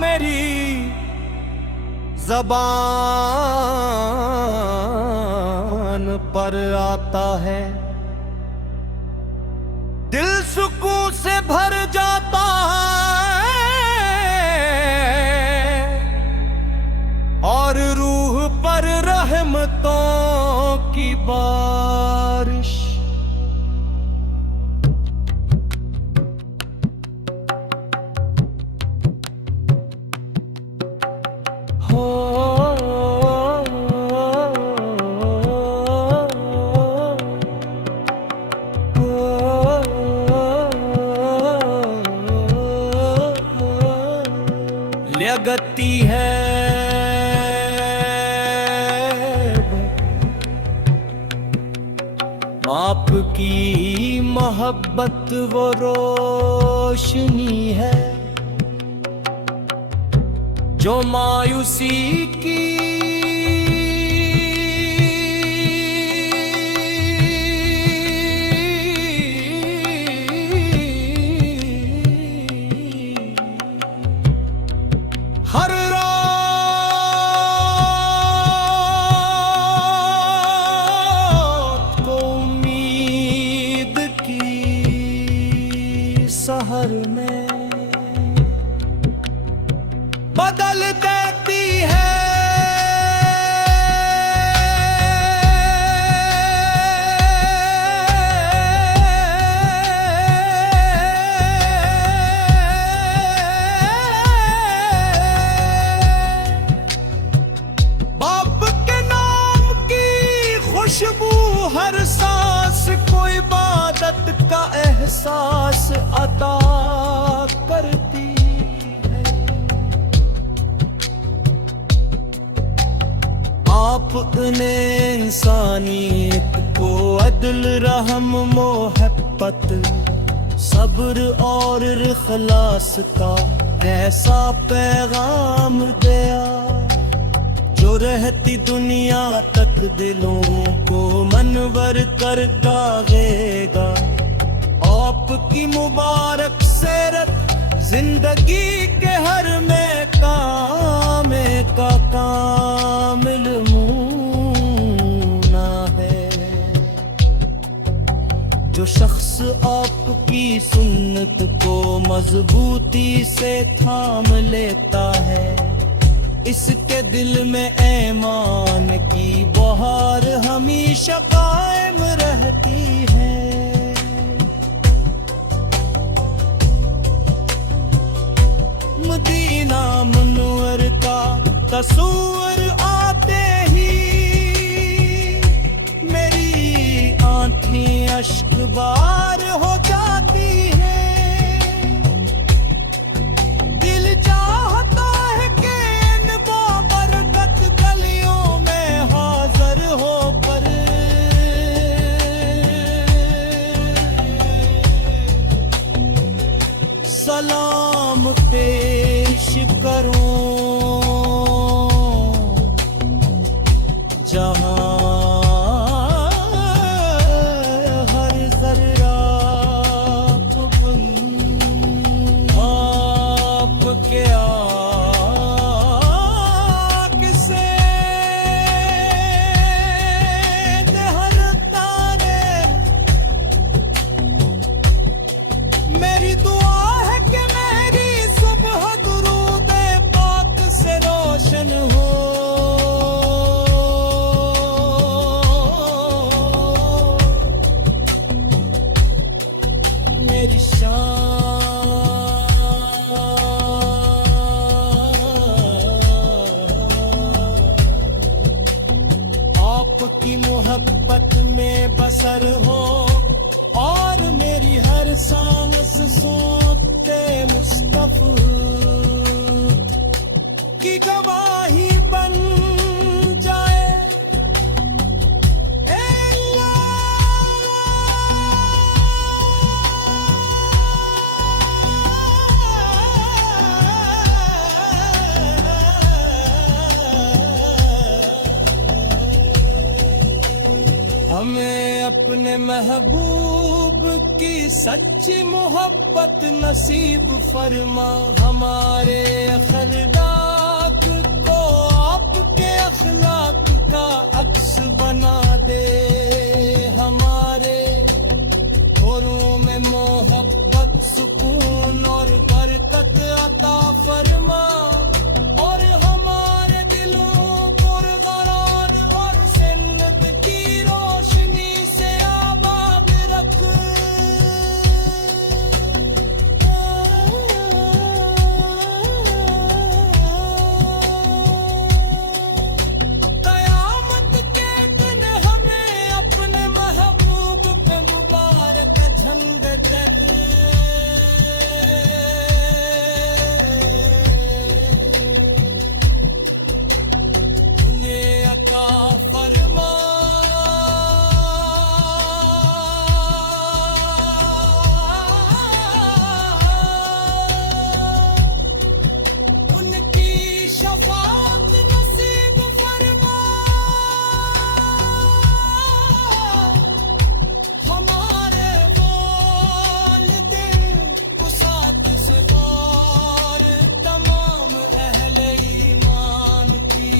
मेरी ज़बान पर आता है, दिल सुकून से भर जाता है और रूह पर रहमतों की बारिश। लगती है आपकी मोहब्बत वो रोशनी है जो मायूसी की हर रात को उम्मीद की सहर में बदल देती है। खुशबू हर सांस को इबादत का एहसास अता करती है। आपने इंसानियत को अदल रहम मोहब्बत सब्र और इखलास का ऐसा पैगाम दिया जो रहती दुनिया तक दिलों को मनवर कर दागेगा। आपकी मुबारक सीरत जिंदगी के हर में कामे का कामिल नमूना है। जो शख्स आपकी सुन्नत को मजबूती से थाम लेता है इसके दिल में ईमान की बहार हमेशा कायम रहती है। मदीना मुनव्वर का तस्वीर आते ही मेरी आंखें अश्कबार हो जाती है। दिल चाहता है कि गलियों में हाजिर हो पर सलाम पेश करूं जहां हर जर्रा आपके हो। मेरी आपकी मोहब्बत में बसर हो और मेरी हर सांस सोते मुस्तफा की गवाही बन जाए। हमें अपने महबूब की सच्ची मोहब्बत नसीब फरमा, हमारे अखलाक को आपके अखलाक का अक्स बना दे, हमारे घरों में मोहब्बत सुकून और बरकत अता फरमा, और हमारे दिलों को कुरान और सुन्नत की रोशनी से आबाद रख। कयामत के दिन हमें अपने महबूब पे मुबारक झंडे अता फरमा, उनकी शफाअत नसीब फरमा, हमारे वालिदैन उसात से गौर, तमाम अहले ईमान की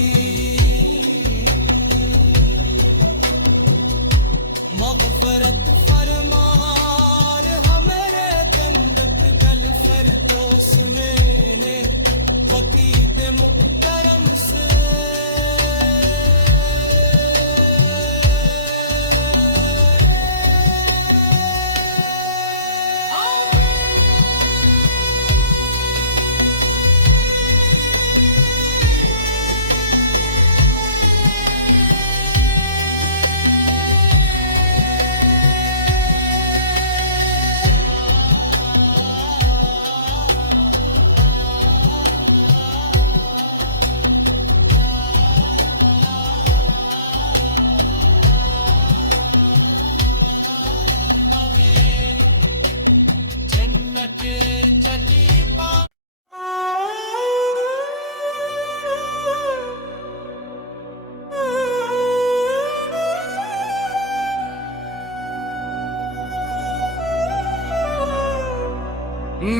मग़फ़िरत फरमान, हमारे गंदक कल फ़िरदौस में ने फ़क़ीद मुहतरम से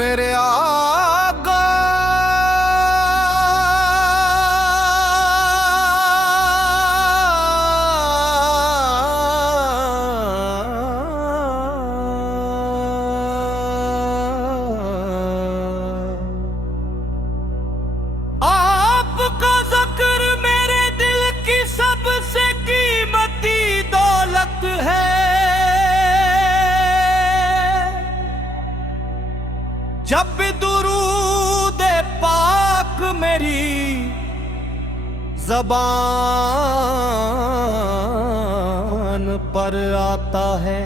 मेरे आका आपका ज़िक्र मेरे दिल की सबसे कीमती दौलत है, जब भी दुरूद पाक मेरी ज़बान पर आता है,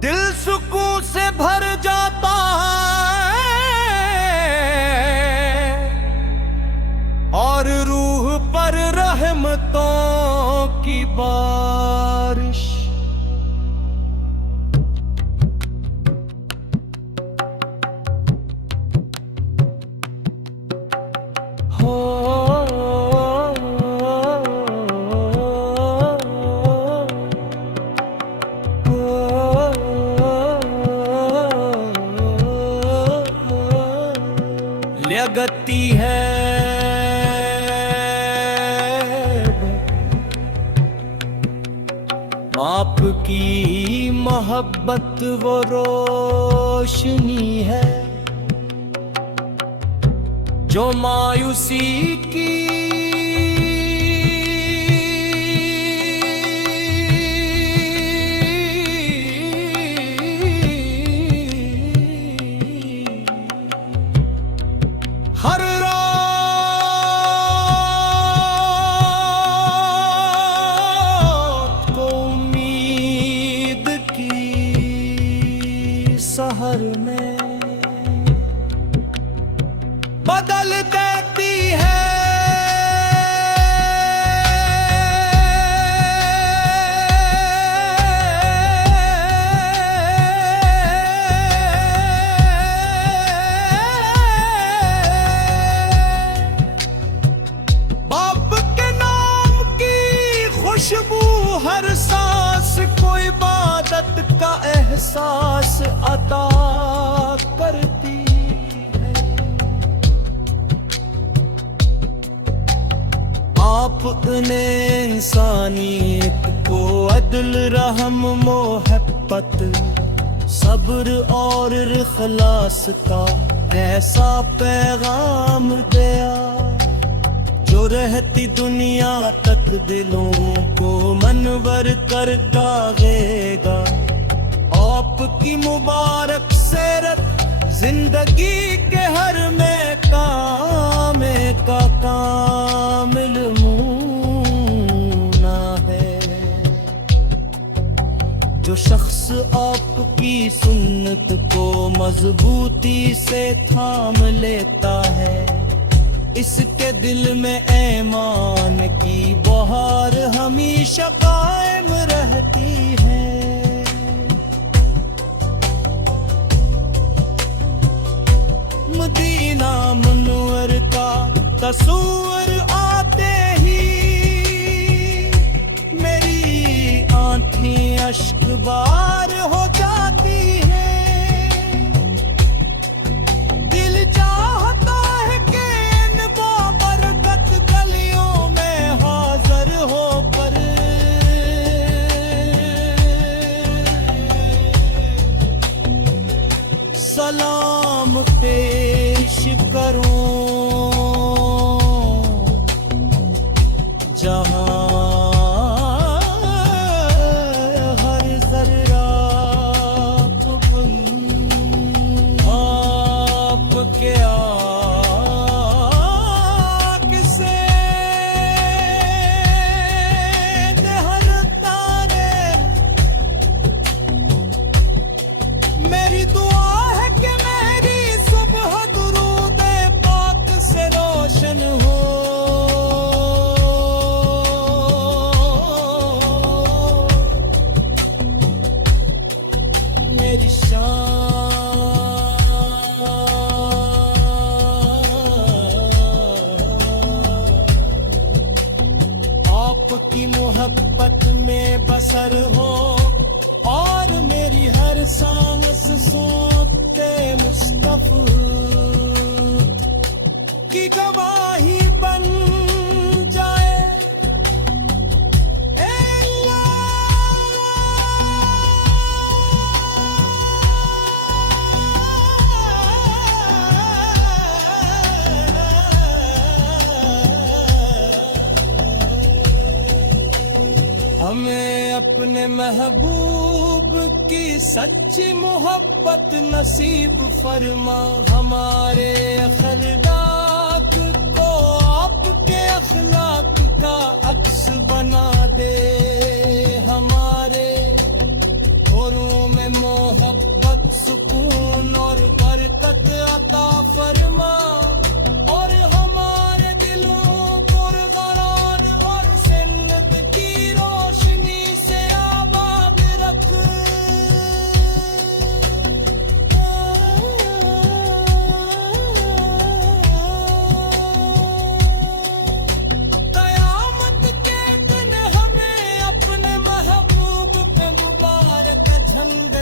दिल सुकून से भर जाता है, और रूह पर रहमतों की बारिश। लगती है आपकी मोहब्बत वो रोशनी है, जो मायूसी की हर रात को उम्मीद की सहर में बदल देती है। बाप के नाम की खुशबू हर सांस को इबादत ने इंसानियत को अदल रहम मोहब्बत सब्र और इखलास का ऐसा पैगाम दिया जो रहती दुनिया तक दिलों को मनवर कर दागेगा। आपकी मुबारक सीरत जिंदगी के हर में काम का कामिल नमूना है। जो शख्स आपकी सुन्नत को मजबूती से थाम लेता है इसके दिल में ईमान की बहार हमेशा कायम रहती है। मदीना मुनव्वर का तस्वीर आते ही मेरी आंखें अश्कबार हो जाती हैं। दिल चाहता है कि इन बाबरकत गलियों में हाजिर हो पर सलाम पेश करूं जहां हर जर्रा आपके आँख से निहरता रे। मेरी दुआ है कि मेरी सुबह दुरूद पाक से रोशन हो। मेरी आपकी मोहब्बत में बसर हो और मेरी हर सांस सोते मुस्तफ़ा की गवाही बन जाए। ए हमें अपने महबूब की सच्ची मोहब्बत नसीब फरमा। हमारे अखलाक को आपके अखलाक का अक्स बना दे। हमारे घरों में मोहब्बत सुकून और बरकत अता फरमा और हमारे दिलों को कुरान और सुन्नत की रोशनी से आबाद रख। कयामत के दिन हमें अपने महबूब पे मुबारक झंड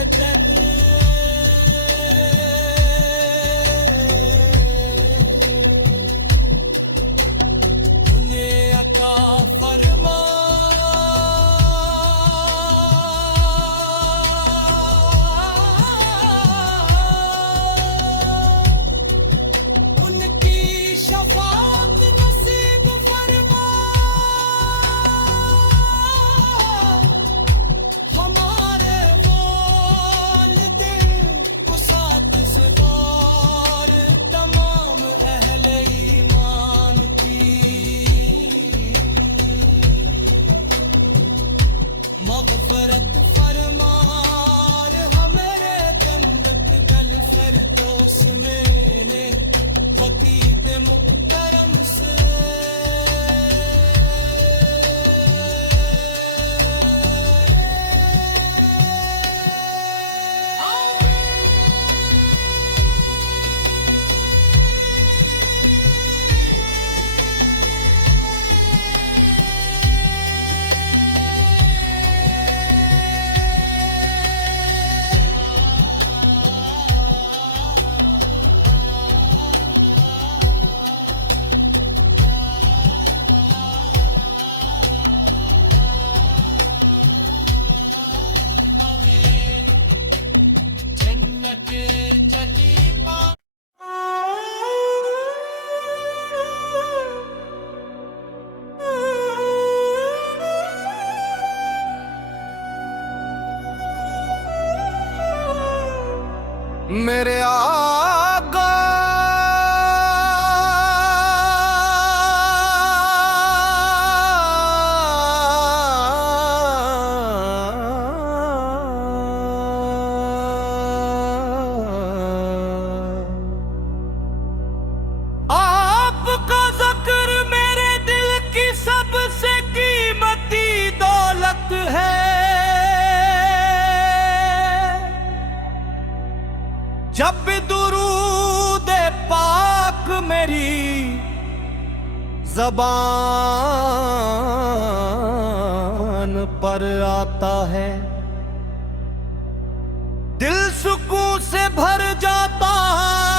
आपका ज़िक्र मेरे दिल की सबसे कीमती दौलत है। जब भी दुरूद पाक मेरी ज़बान पर आता है, दिल सुकून से भर जाता है।